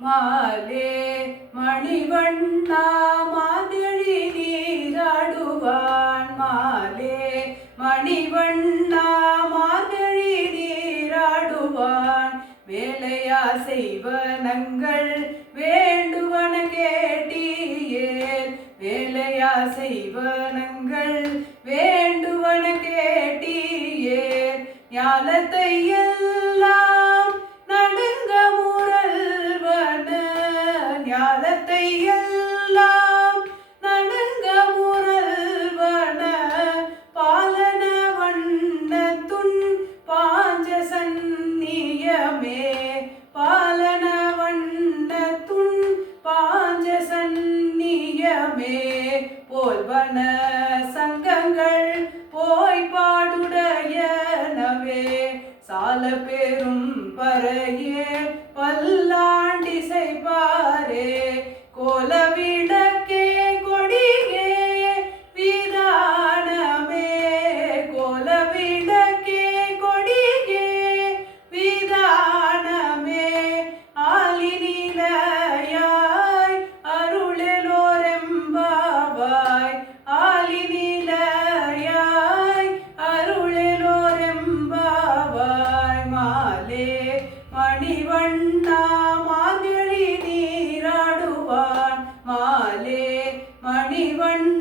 மாலே மணிவண்ணா மார்கழி நீராடுவான். மாலே மணிவண்ணா மார்கழி நீராடுவான். வேலையா செய்வனங்கள் வேண்டுவன கேட்டீயேல். வேலையா செய்வனங்கள் வேண்டுவன கேட்டீயேல். ஞாலத்தை எல்லாம் நடுங்க முரல்வன. ஞாலத்தை எல்லாம் நடுங்க முரல்வன. பாலன வண்ணத்துன் பாஞ்ச சந்நியமே. பாலன வண்ணத்துன் பாஞ்ச சந்நியமே. போல்வன சங்கங்கள் போய் பாடுடையனவே. சால பெரும் பறையே பல்லாண்டிசை பாரே. கோலவிளக்கே கொடியே விதானமே. கோலவிளக்கே கொடியே விதானமே. ஆலிநிலையாய் அருளெலோரெம்பாவாய். ஆலிநிலையாய் அருளெலோரெம்பாவாய். மாலே மணிவண்ணா மார்கழி நீராடுவான். மாலே மணிவண்ணா